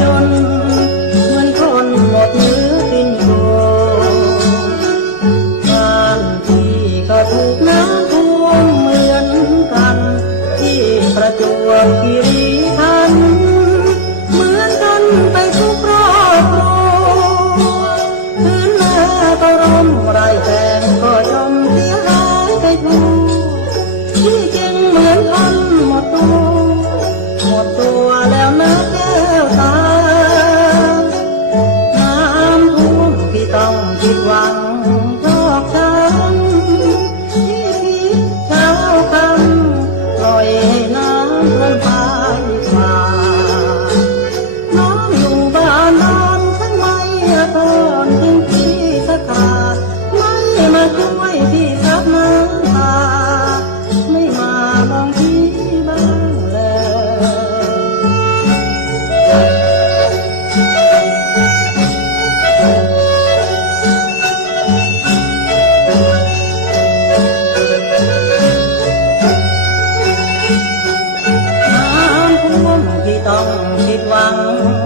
จนเหมือนคนหมดเนื้อดินโกบางที่ก็ถูกน้ำท่วมเหมือนกัน ที่ประจวบคีรีขันธ์เหมือนกันไปทุกครอบครัวพื้นนาก็ร่มไรแต่ 望。